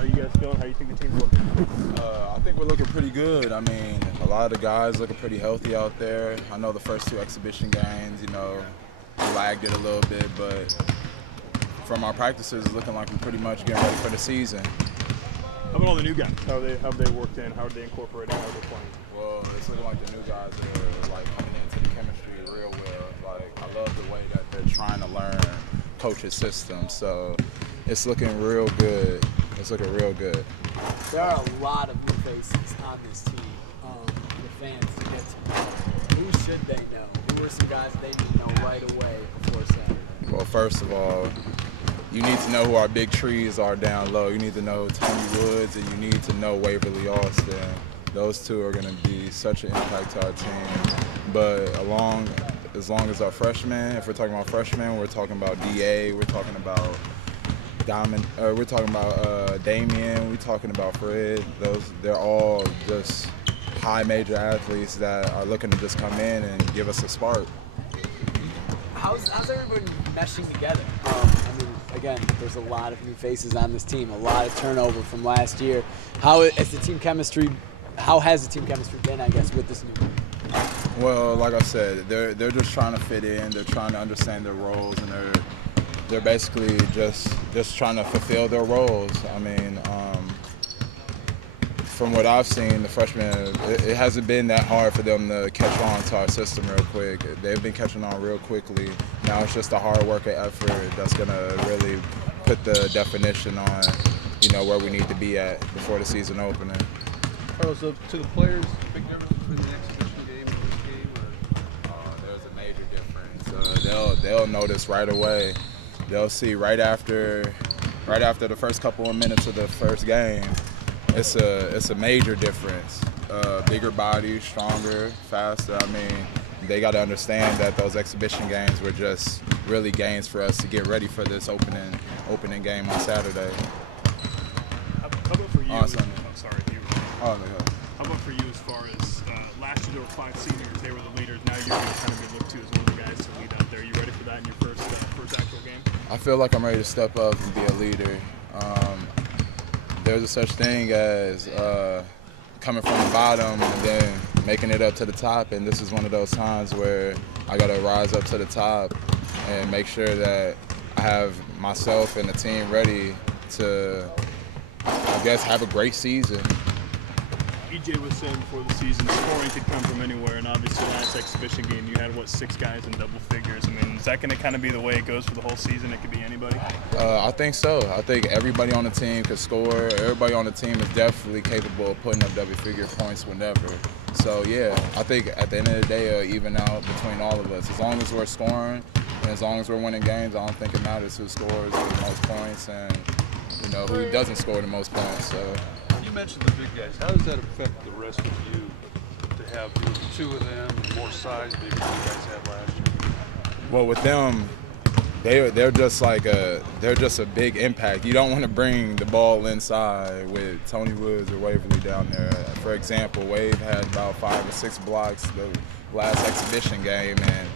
How are you guys feeling? How do you think the team's looking? I think we're looking pretty good. I mean, a lot of the guys looking pretty healthy out there. I know the first two exhibition games, we lagged it a little bit, but from our practices, it's looking like we're pretty much getting ready for the season. How about all the new guys? How have they worked in? How are they incorporating? How are they playing? Well, it's looking like the new guys are like coming into the chemistry real well. Like, I love the way that they're trying to learn coach's system. So it's looking real good. It's looking real good. There are a lot of new faces on this team. The fans get to know. Who should they know? Who are some guys they need to know right away before Saturday? Well, first of all, you need to know who our big trees are down low. You need to know Tony Woods, and you need to know Waverly Austin. Those two are going to be such an impact to our team. But as long as our freshmen, if we're talking about freshmen, we're talking about DA, we're talking about we're talking about Damien, we're talking about Fred. They're all just high major athletes that are looking to just come in and give us a spark. How's everybody meshing together? Again, there's a lot of new faces on this team, a lot of turnover from last year. How has the team chemistry been, I guess, with this new group? Well, like I said, they're just trying to fit in. They're trying to understand their roles, and they're basically just trying to fulfill their roles. I mean, from what I've seen, the freshmen, it hasn't been that hard for them to catch on to our system real quick. They've been catching on real quickly. Now it's just a hard work and effort that's going to really put the definition on, where we need to be at before the season opening. Carlos, to the players, big difference between the exhibition game and this game? There's a major difference. They'll notice right away. They'll see right after the first couple of minutes of the first game. It's a major difference. Bigger bodies, stronger, faster. I mean, they got to understand that those exhibition games were just really games for us to get ready for this opening game on Saturday. How about for you? Awesome. Oh, sorry, you. Oh, yeah. How about for you as far as last year there were 5 seniors, they were the leaders. Now you're going to kind of be looked to as one of the guys to lead out there. You ready for that in your first actual game? I feel like I'm ready to step up and be a leader. There's a such thing as coming from the bottom and then making it up to the top, and this is one of those times where I got to rise up to the top and make sure that I have myself and the team ready to, I guess, have a great season. EJ was saying before the season, scoring could come from anywhere, and obviously last exhibition game you had, 6 guys in double figures. I mean, is that going to kind of be the way it goes for the whole season? It could be anybody? I think so. I think everybody on the team could score. Everybody on the team is definitely capable of putting up double-figure points whenever. So, yeah, I think at the end of the day, it'll even out between all of us. As long as we're scoring and as long as we're winning games, I don't think it matters who scores the most points and, who doesn't score the most points. So. You mentioned the big guys. How does that affect the rest of you to have 2 of them and more size maybe than you guys had last year? Well, with them, they're just a big impact. You don't want to bring the ball inside with Tony Woods or Waverly down there. For example, Wade had about 5 or 6 blocks the last exhibition game, and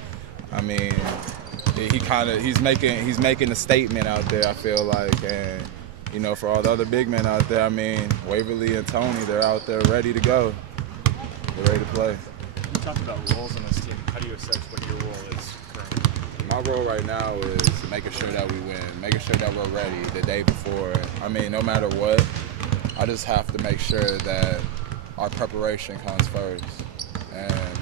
I mean, he's making a statement out there, I feel like, and for all the other big men out there, I mean, Waverly and Tony, they're out there ready to go. They're ready to play. You talked about roles on this team. How do you assess what your role is currently? My role right now is making sure that we win, making sure that we're ready the day before. I mean, no matter what, I just have to make sure that our preparation comes first. And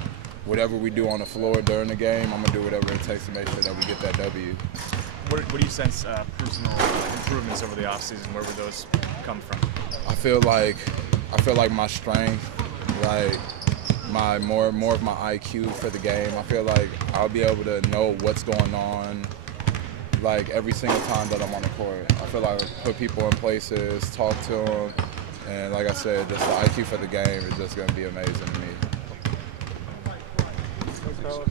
whatever we do on the floor during the game, I'm going to do whatever it takes to make sure that we get that W. What do you sense personal improvements over the offseason? Where would those come from? I feel like my strength, like more of my IQ for the game. I feel like I'll be able to know what's going on, like every single time that I'm on the court. I feel like I put people in places, talk to them, and like I said, just the IQ for the game is just going to be amazing to me. Thanks, fellas.